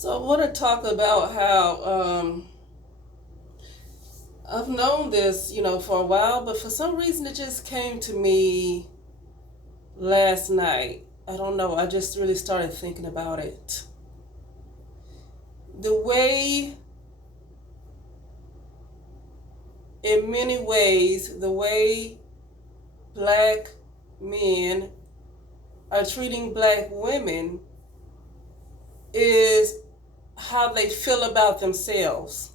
So I want to talk about how I've known this, for a while, but for some reason it just came to me last night. I don't know. I just really started thinking about it. The way, in many ways, the way black men are treating black women is how they feel about themselves.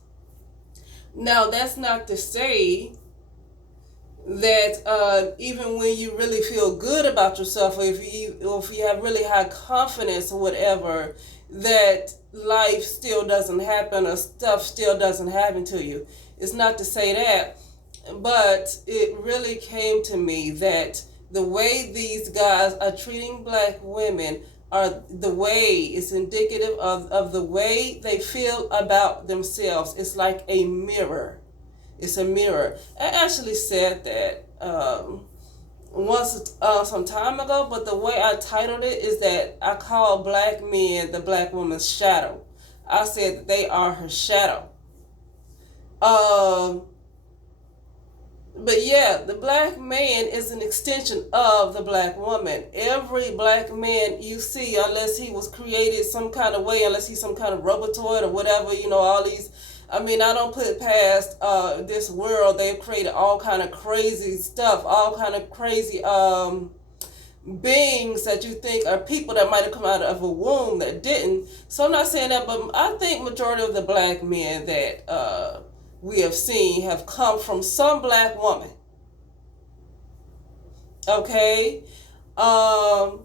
Now, that's not to say that even when you really feel good about yourself, or if you have really high confidence or whatever, that life still doesn't happen or stuff still doesn't happen to you. It's not to say that, but it really came to me that the way these guys are treating black women are the way it's indicative of the way they feel about themselves. It's like a mirror. It's a mirror. I actually said that once some time ago, but the way I titled it is that I call black men the black woman's shadow. I said that they are her shadow. Um, but yeah, the black man is an extension of the black woman. Every black man you see, unless he was created some kind of way, unless he's some kind of robotoid or whatever, all these. I mean, I don't put it past this world. They've created all kind of crazy stuff, all kind of crazy beings that you think are people that might have come out of a womb that didn't. So I'm not saying that, but I think majority of the black men that we have seen have come from some black woman. Okay. Um,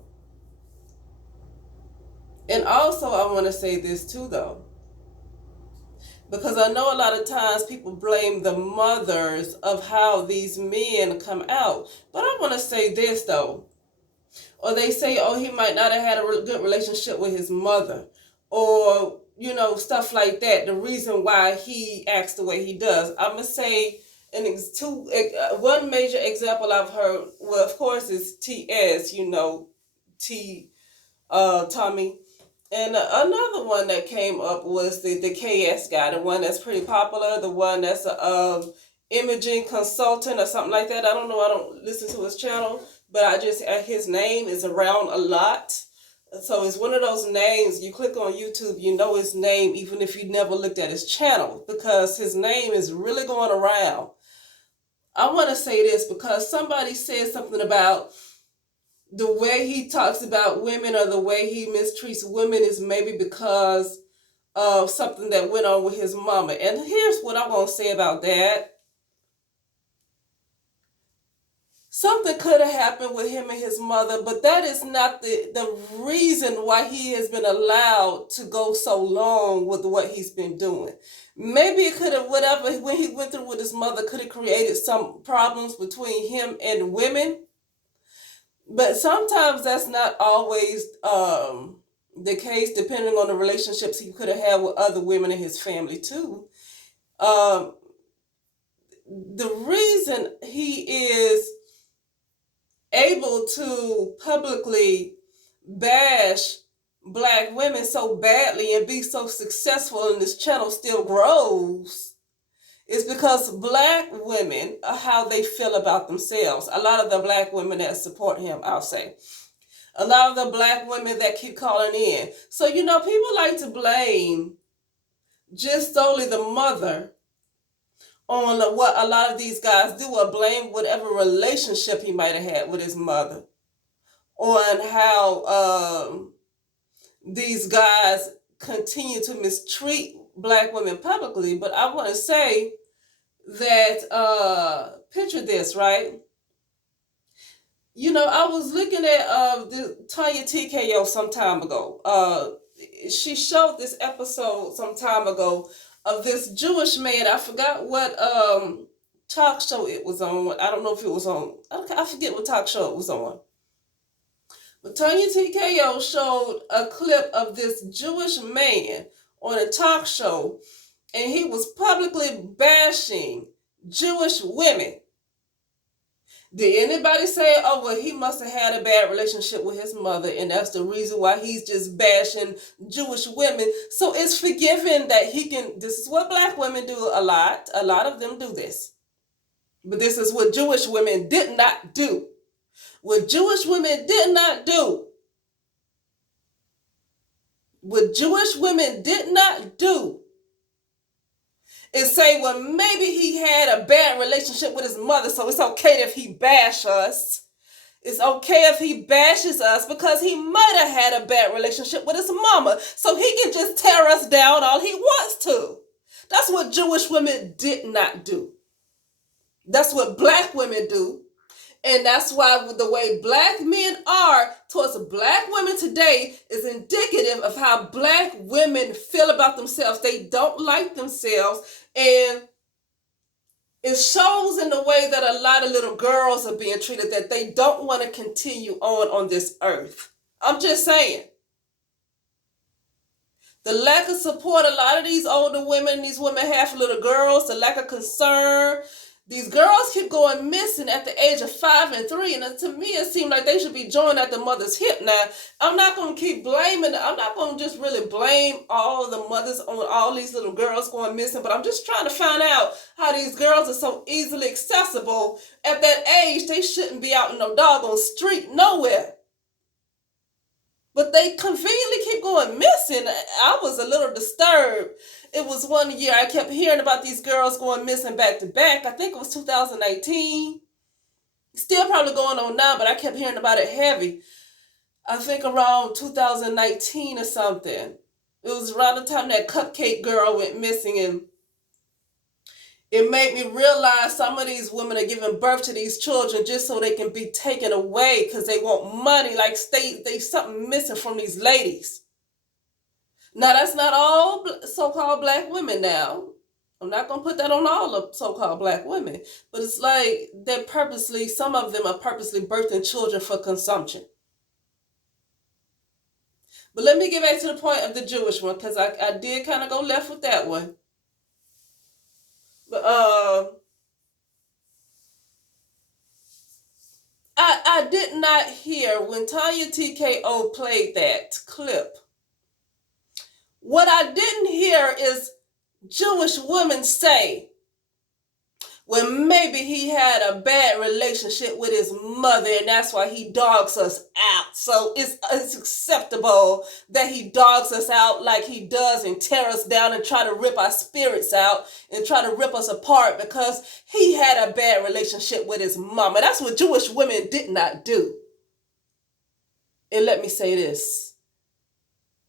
and also I want to say this too, though, because I know a lot of times people blame the mothers of how these men come out. But I want to say this though, or they say, oh, he might not have had a good relationship with his mother, or stuff like that. The reason why he acts the way he does. I'm gonna say one major example I've heard. Well, of course, is T.S. T. Tommy. And another one that came up was the KS guy, the one that's pretty popular, the one that's a imaging consultant or something like that. I don't know. I don't listen to his channel, but I just his name is around a lot. So it's one of those names you click on YouTube, you know his name, even if you never looked at his channel, because his name is really going around. I want to say this because somebody said something about the way he talks about women or the way he mistreats women is maybe because of something that went on with his mama. And here's what I'm going to say about that. Something could have happened with him and his mother, but that is not the reason why he has been allowed to go so long with what he's been doing. Maybe it could have, whatever, when he went through with his mother, could have created some problems between him and women. But sometimes that's not always the case, depending on the relationships he could have had with other women in his family, too. Um, the reason he is able to publicly bash black women so badly and be so successful and this channel still grows is because black women are how they feel about themselves. A lot of the black women that support him, I'll say. A lot of the black women that keep calling in. So, people like to blame just solely the mother on what a lot of these guys do, or blame whatever relationship he might have had with his mother on how these guys continue to mistreat black women publicly. But I want to say that, picture this, right? I was looking at Tanya TKO some time ago. She showed this episode some time ago of this Jewish man. I forgot what talk show it was on. I don't know if it was on. I forget what talk show it was on. But Tanya TKO showed a clip of this Jewish man on a talk show, and he was publicly bashing Jewish women. Did anybody say, oh, well, he must have had a bad relationship with his mother, and that's the reason why he's just bashing Jewish women? So it's forgiven that he can. This is what black women do a lot. A lot of them do this. But this is what Jewish women did not do. What Jewish women did not do. What Jewish women did not do is say, well, maybe he had a bad relationship with his mother, so it's okay if he bash us. It's okay if he bashes us because he might have had a bad relationship with his mama, so he can just tear us down all he wants to. That's what Jewish women did not do. That's what black women do. And that's why the way black men are towards black women today is indicative of how black women feel about themselves. They don't like themselves, and it shows in the way that a lot of little girls are being treated, that they don't want to continue on this earth. I'm just saying. The lack of support a lot of these older women, these women have for little girls, the lack of concern. These girls keep going missing at the age of 5 and 3, and to me it seems like they should be joined at the mother's hip. Now, I'm not going to keep blaming, I'm not going to just really blame all the mothers on all these little girls going missing, but I'm just trying to find out how these girls are so easily accessible. At that age, they shouldn't be out in no doggone street nowhere. But they conveniently keep going missing. I was a little disturbed. It was one year I kept hearing about these girls going missing back to back. I think it was 2018. Still probably going on now, but I kept hearing about it heavy. I think around 2019 or something. It was around the time that Cupcake Girl went missing, and it made me realize some of these women are giving birth to these children just so they can be taken away because they want money. Like they something missing from these ladies. Now, that's not all so-called black women now. I'm not going to put that on all the so-called black women. But it's like they're purposely, some of them are purposely birthing children for consumption. But let me get back to the point of the Jewish one, because I did kind of go left with that one. But I did not hear when Tanya TKO played that clip. What I didn't hear is Jewish women say, well, maybe he had a bad relationship with his mother and that's why he dogs us out. So it's acceptable that he dogs us out like he does and tear us down and try to rip our spirits out and try to rip us apart because he had a bad relationship with his mama. That's what Jewish women did not do. And let me say this.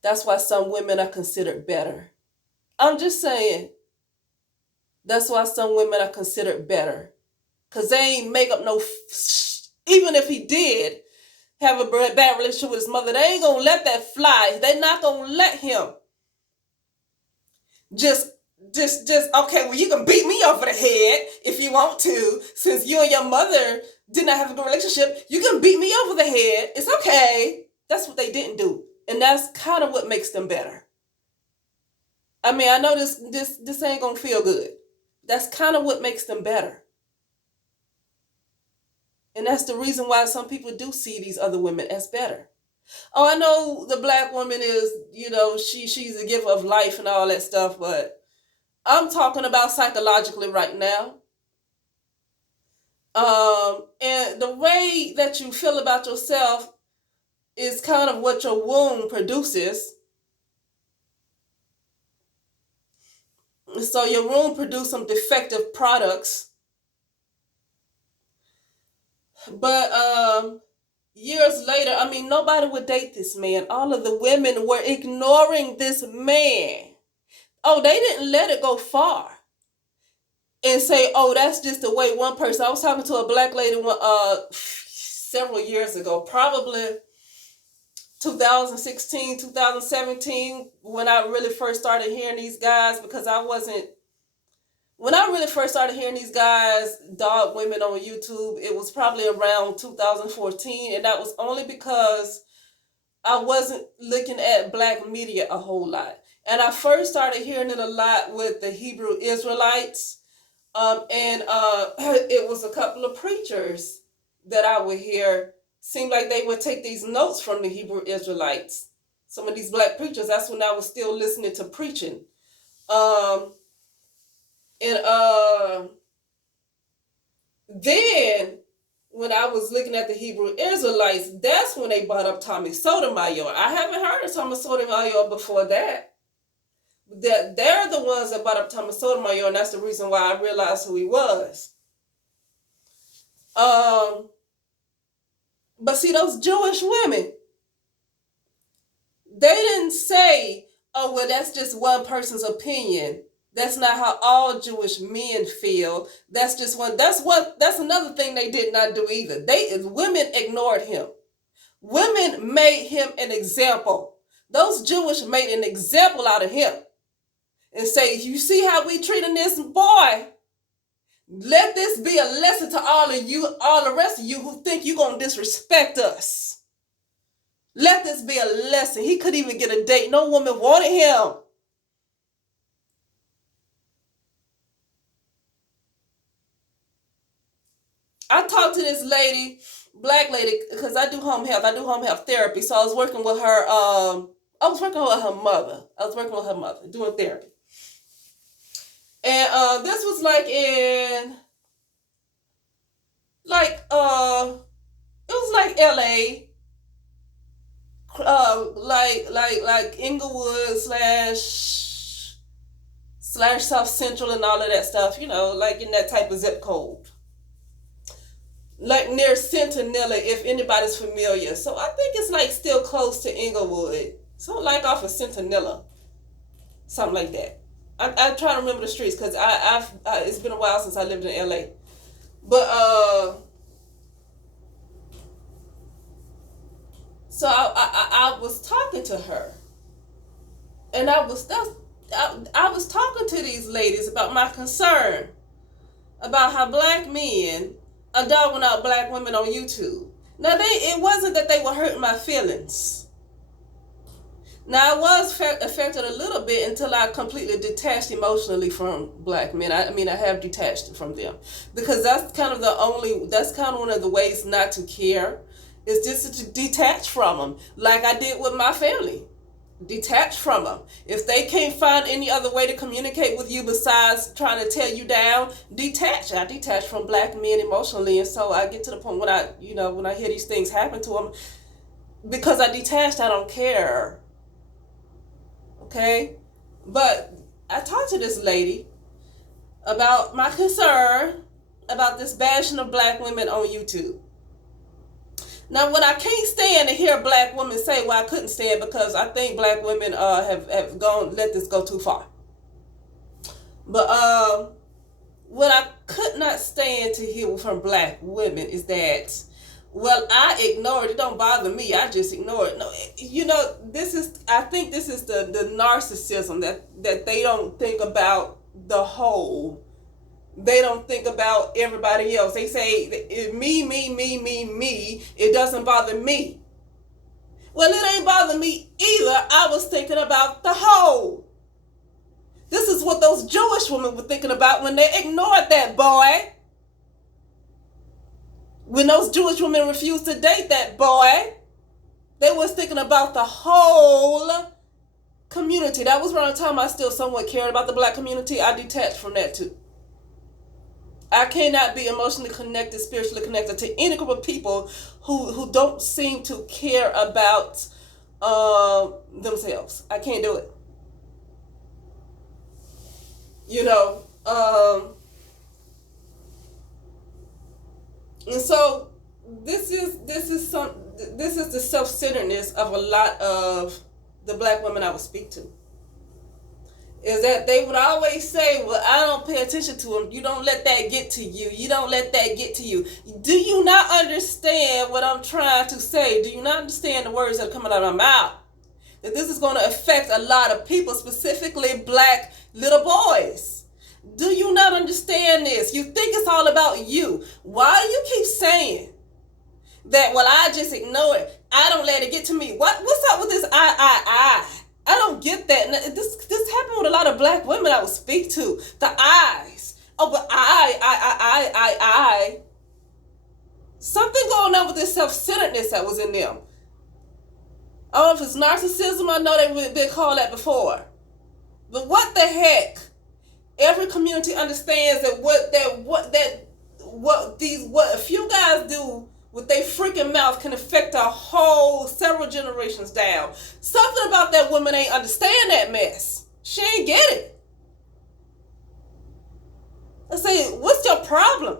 That's why some women are considered better. I'm just saying. That's why some women are considered better. Because they ain't make up no... Even if he did have a bad relationship with his mother, they ain't going to let that fly. They're not going to let him just, okay, well, you can beat me over the head if you want to. Since you and your mother did not have a good relationship, you can beat me over the head. It's okay. That's what they didn't do. And that's kind of what makes them better. I mean, I know this ain't going to feel good. That's kind of what makes them better. And that's the reason why some people do see these other women as better. Oh, I know the black woman is, she's a giver of life and all that stuff, but I'm talking about psychologically right now. And the way that you feel about yourself is kind of what your womb produces. So your womb produces some defective products. But years later, I mean, nobody would date this man. All of the women were ignoring this man. Oh, they didn't let it go far and say, oh, that's just the way one person. I was talking to a black lady several years ago, probably 2016, 2017, when I really first started hearing these guys, because when I really first started hearing these guys dog women on YouTube, it was probably around 2014, and that was only because I wasn't looking at black media a whole lot. And I first started hearing it a lot with the Hebrew Israelites, and it was a couple of preachers that I would hear seemed like they would take these notes from the Hebrew Israelites. Some of these black preachers, that's when I was still listening to preaching. And then when I was looking at the Hebrew Israelites, that's when they brought up Tommy Sotomayor. I haven't heard of Tommy Sotomayor before that. They're the ones that brought up Tommy Sotomayor, and that's the reason why I realized who he was. But see, those Jewish women, they didn't say, oh, well, that's just one person's opinion. That's not how all Jewish men feel. That's another thing they did not do either. Women ignored him. Women made him an example. Those Jewish made an example out of him and say, you see how we treating this boy? Let this be a lesson to all of you, all the rest of you who think you're going to disrespect us. Let this be a lesson. He couldn't even get a date. No woman wanted him. I talked to this lady, black lady, because I do home health therapy. So I was working with her, mother. Doing therapy. And this was like in, it was like LA, like Inglewood / South Central and all of that stuff, like in that type of zip code. Like near Centinela, if anybody's familiar. So I think it's like still close to Inglewood. So like off of Centinela. Something like that. I try to remember the streets because it's been a while since I lived in LA. But so I was talking to her, and I was talking to these ladies about my concern about how black men are dogging out black women on YouTube. Now it wasn't that they were hurting my feelings. Now I was affected a little bit until I completely detached emotionally from black men. I have detached from them because that's kind of one of the ways not to care, is just to detach from them, like I did with my family. Detach from them. If they can't find any other way to communicate with you besides trying to tear you down, detach. I detach from black men emotionally, and so I get to the point when I hear these things happen to them, because I detached, I don't care. Okay? But I talked to this lady about my concern about this bashing of black women on YouTube. Now, what I can't stand to hear black women say, well, I couldn't stand because I think black women have let this go too far. But what I could not stand to hear from black women is that, well, I ignore it. It don't bother me. I just ignore it. No, I think this is the narcissism that they don't think about the whole. They don't think about everybody else. They say, me. It doesn't bother me. Well, it ain't bother me either. I was thinking about the whole. This is what those Jewish women were thinking about when they ignored that boy. When those Jewish women refused to date that boy, they was thinking about the whole community. That was around the time I still somewhat cared about the black community. I detached from that too. I cannot be emotionally connected, spiritually connected to any group of people who don't seem to care about themselves. I can't do it. And so this is the self-centeredness of a lot of the black women I would speak to. Is that they would always say, well, I don't pay attention to them. You don't let that get to you. You don't let that get to you. Do you not understand what I'm trying to say? Do you not understand the words that are coming out of my mouth? That this is going to affect a lot of people, specifically black little boys. Do you not understand this? You think it's all about you. Why do you keep saying that, well, I just ignore it. I don't let it get to me. What's up with this I don't get that. This happened with a lot of black women I would speak to. The eyes. Oh, but I. Something going on with this self-centeredness that was in them. I don't know if it's narcissism. I know they've been called that before. But what the heck? Every community understands that what a few guys do with their freaking mouth can affect a whole several generations down. Something about that woman ain't understand that mess. She ain't get it. I say, what's your problem?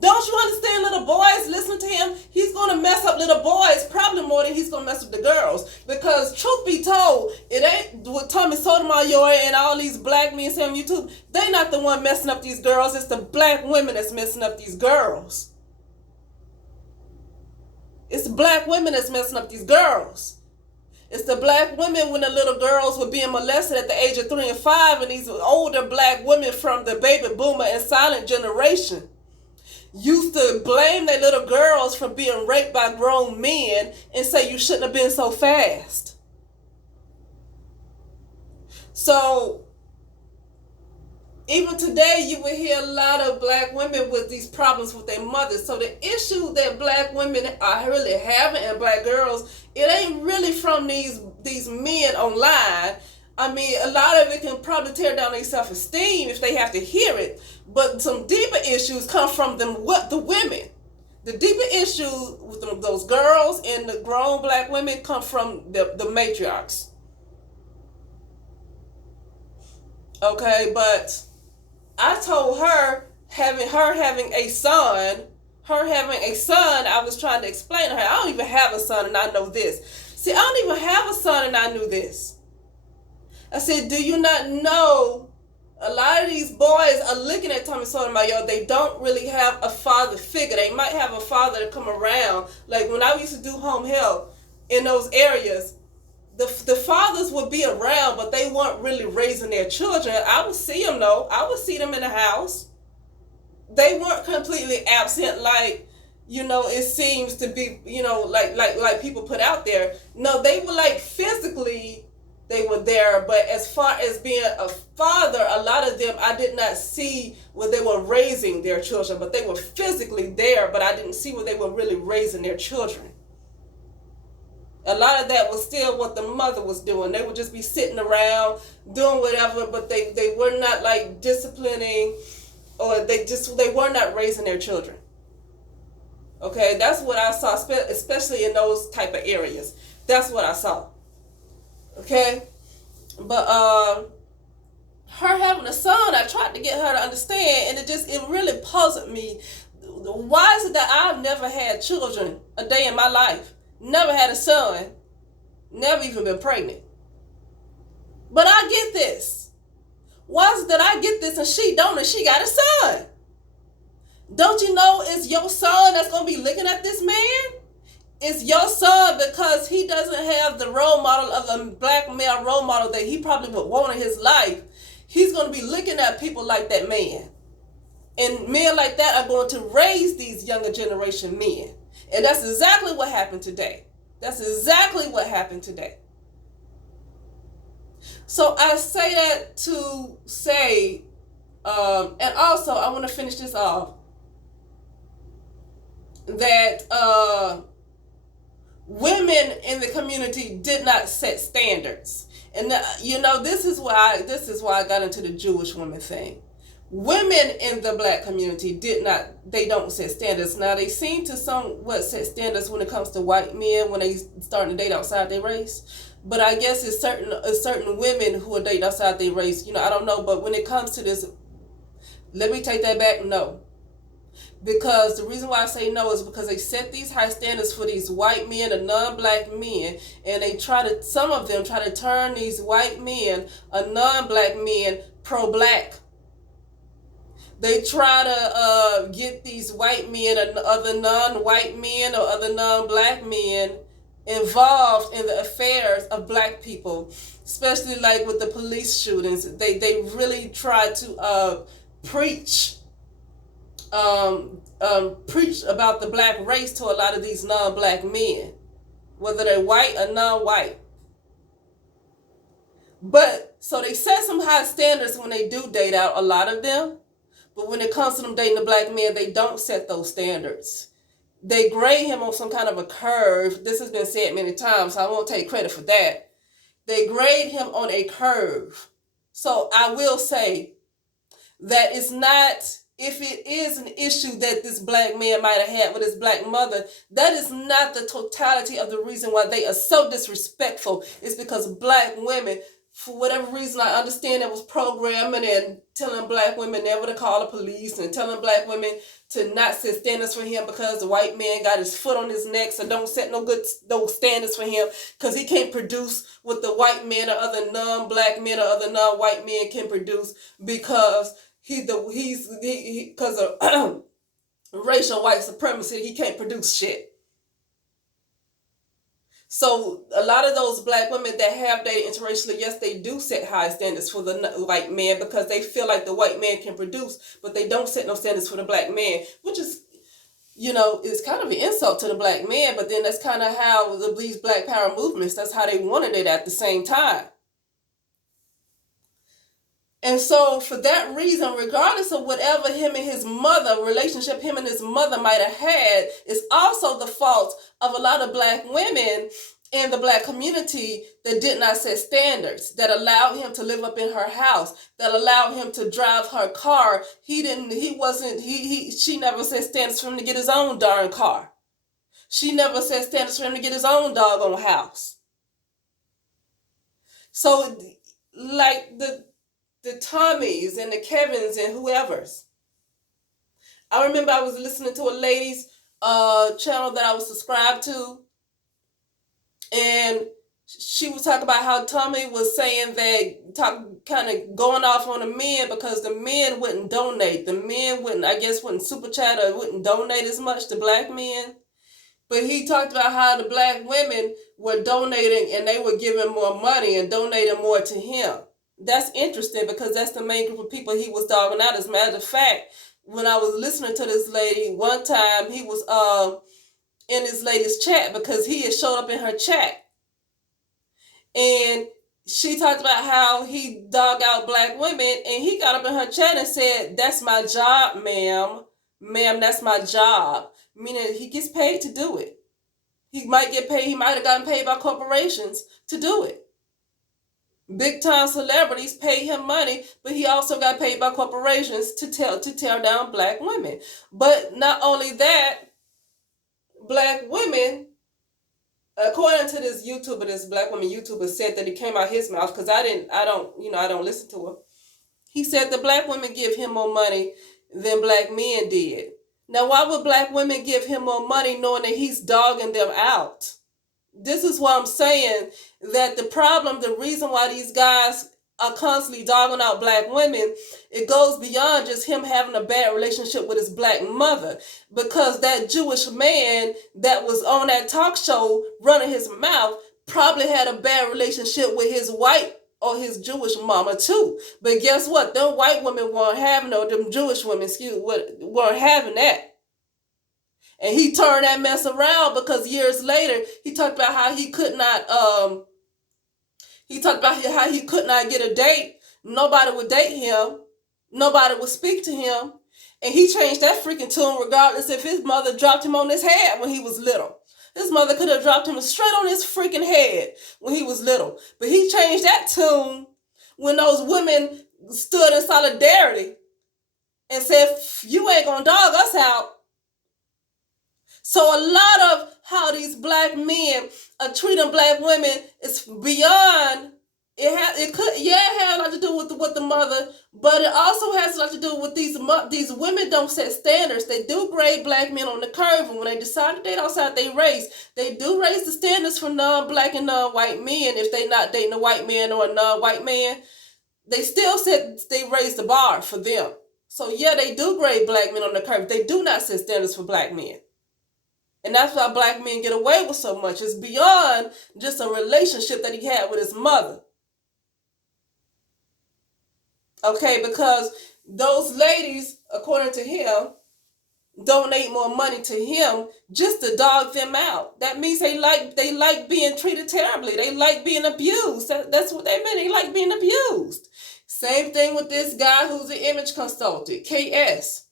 Don't you understand little boys? Listen to him. He's going to mess up little boys probably more than he's going to mess up the girls. Because truth be told, it ain't with Tommy Sotomayor and all these black men saying on YouTube, they not the one messing up these girls. It's the black women that's messing up these girls. It's the black women that's messing up these girls. It's the black women when the little girls were being molested at the age of 3 and 5, and these older black women from the baby boomer and silent generation used to blame their little girls for being raped by grown men and say you shouldn't have been so fast. So even today you will hear a lot of black women with these problems with their mothers. So the issue that black women are really having and black girls, it ain't really from these men online. I mean, a lot of it can probably tear down their self-esteem if they have to hear it. But some deeper issues come from the women. The deeper issues with those girls and the grown black women come from the matriarchs. Okay, but I told her having a son, I was trying to explain to her, I don't even have a son and I know this. See, I don't even have a son and I knew this. I said, do you not know a lot of these boys are looking at Tommy Sotomayor, they don't really have a father figure. They might have a father to come around. Like when I used to do home health in those areas, the fathers would be around, but they weren't really raising their children. I would see them though. I would see them in the house. They weren't completely absent like, it seems to be, like people put out there. No, they were like physically, they were there, but as far as being a father, a lot of them I did not see where they were raising their children, but they were physically there, but I didn't see where they were really raising their children. A lot of that was still what the mother was doing. They would just be sitting around doing whatever, but they were not like disciplining, or they were not raising their children. Okay, that's what I saw, especially in those type of areas. That's what I saw. Okay, but her having a son, I tried to get her to understand, and it really puzzled me. Why is it that I've never had children a day in my life? Never had a son, never even been pregnant. But I get this. Why is it that I get this and she don't, and she got a son? Don't you know it's your son that's going to be looking at this man? It's your son because he doesn't have the role model of a black male role model that he probably would want in his life. He's going to be looking at people like that man. And men like that are going to raise these younger generation men. And that's exactly what happened today. That's exactly what happened today. So I say that to say, and also I want to finish this off, that women in the community did not set standards. And this is why I got into the Jewish woman thing. Women in the black community they don't set standards. Now they seem to somewhat set standards when it comes to white men when they starting to date outside their race. But I guess it's certain women who are dating outside their race. I don't know. But when it comes to this, let me take that back. No. Because the reason why I say no is because they set these high standards for these white men and non-black men, and some of them try to turn these white men or non-black men pro-black. They try to get these white men and other non-white men or other non-black men involved in the affairs of black people, especially like with the police shootings. They really try to preach about the black race to a lot of these non-black men, whether they're white or non-white. But so they set some high standards when they do date out, a lot of them. But when it comes to them dating a black man, they don't set those standards. they grade him on some kind of a curve. This has been said many times, so I won't take credit for that. They grade him on a curve. So I will say that it's not, if it is an issue that this black man might have had with his black mother, that is not the totality of the reason why they are so disrespectful. It's because black women, for whatever reason, I understand it was programming and telling black women never to call the police and telling black women to not set standards for him because the white man got his foot on his neck, so don't set no standards for him because he can't produce what the white men or other non-black men or other non-white men can produce because because of racial white supremacy, he can't produce shit. So a lot of those black women that have dated interracially, yes, they do set high standards for the white man because they feel like the white man can produce, but they don't set no standards for the black man, which is, is kind of an insult to the black man. But then that's kind of how these black power movements, that's how they wanted it at the same time. And so for that reason, regardless of whatever relationship him and his mother might have had, it's also the fault of a lot of black women in the black community that did not set standards, that allowed him to live up in her house, that allowed him to drive her car. She never set standards for him to get his own darn car. She never set standards for him to get his own doggone house. So like the Tommies and the Kevins and whoever's. I remember I was listening to a lady's channel that I was subscribed to, and she was talking about how Tommy was saying kind of going off on the men because the men wouldn't donate. The men wouldn't super chat or wouldn't donate as much to black men. But he talked about how the black women were donating and they were giving more money and donating more to him. That's interesting because that's the main group of people he was dogging out. As a matter of fact, when I was listening to this lady, one time he was in this lady's chat because he had showed up in her chat. And she talked about how he dogged out black women, and he got up in her chat and said, "That's my job, ma'am. Ma'am, that's my job." Meaning he gets paid to do it. He might have gotten paid by corporations to do it. Big time celebrities pay him money, but he also got paid by corporations to tear down black women. But not only that, black women, according to this black woman YouTuber said that it came out his mouth because I don't listen to her. He said the black women give him more money than black men did. Now, why would black women give him more money knowing that he's dogging them out? This is why I'm saying that the reason why these guys are constantly dogging out black women, it goes beyond just him having a bad relationship with his black mother. Because that Jewish man that was on that talk show running his mouth probably had a bad relationship with his white or his Jewish mama too. But guess what? Them white women weren't having, or them Jewish women, weren't having that. And he turned that mess around because years later, he talked about how he could not get a date. Nobody would date him. Nobody would speak to him. And he changed that freaking tune regardless if his mother dropped him on his head when he was little. His mother could have dropped him straight on his freaking head when he was little. But he changed that tune when those women stood in solidarity and said, "You ain't gonna dog us out." So a lot of how these black men are treating black women is beyond. It had a lot to do with the mother, but it also has a lot to do with these women don't set standards. They do grade black men on the curve, and when they decide to date outside their race, they do raise the standards for non-black and non-white men. If they not dating a white man or a non-white man, they raise the bar for them. So yeah, they do grade black men on the curve. They do not set standards for black men. And that's why black men get away with so much. It's beyond just a relationship that he had with his mother. Okay, because those ladies, according to him, donate more money to him just to dog them out. That means they like being treated terribly. They like being abused. That's what they mean. They like being abused. Same thing with this guy who's an image consultant, KS.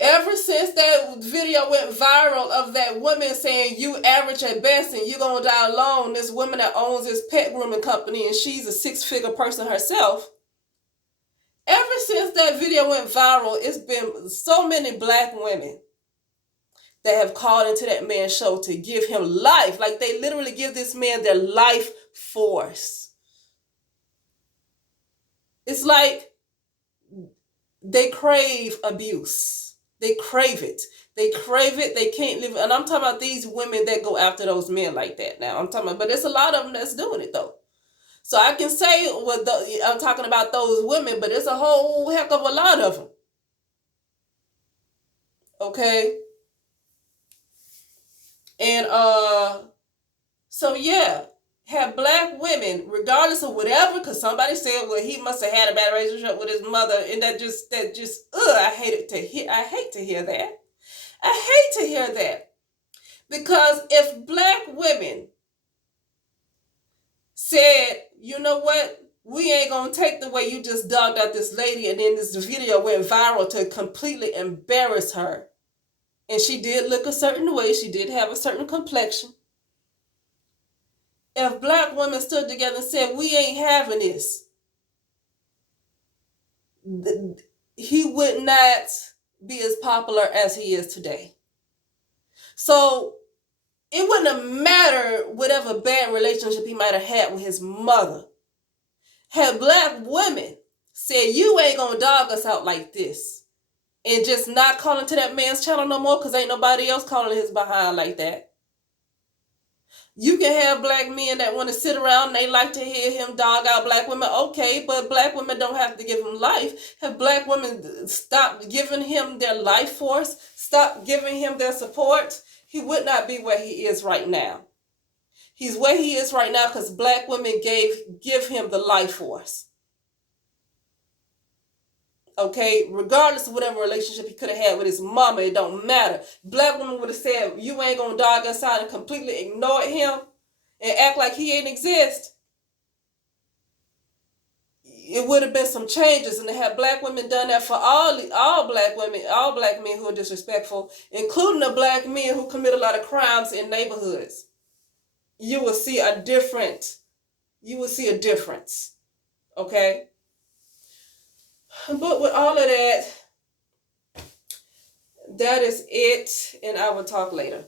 Ever since that video went viral of that woman saying you average at best and you gonna die alone, this woman that owns this pet grooming company and she's a six-figure person herself. Ever since that video went viral, it's been so many black women that have called into that man's show to give him life. Like they literally give this man their life force. It's like they crave abuse. They crave it. They crave it. They can't live. And I'm talking about these women that go after those men like that now. I'm talking about, but there's a lot of them that's doing it though. So I can say I'm talking about those women, but there's a whole heck of a lot of them. Okay. And so yeah, have black women, regardless of whatever, because somebody said, well, he must have had a bad relationship with his mother, and that just I hate to hear that. I hate to hear that. Because if black women said, you know what, we ain't gonna take the way you just dogged out this lady, and then this video went viral to completely embarrass her. And she did look a certain way, she did have a certain complexion. If black women stood together and said, we ain't having this, he would not be as popular as he is today. So it wouldn't have mattered whatever bad relationship he might have had with his mother. Had black women said, you ain't gonna dog us out like this, and just not calling to that man's channel no more because ain't nobody else calling his behind like that. You can have black men that want to sit around and they like to hear him dog out black women. Okay, but black women don't have to give him life. Have black women stopped giving him their life force, stop giving him their support, he would not be where he is right now. He's where he is right now because black women give him the life force. Okay, regardless of whatever relationship he could have had with his mama, it don't matter. Black women would have said, you ain't gonna dog us out, and completely ignore him and act like he ain't exist. It would have been some changes, and to have black women done that for all black women, all black men who are disrespectful, including the black men who commit a lot of crimes in neighborhoods, you will see a difference. Okay? But with all of that, that is it, and I will talk later.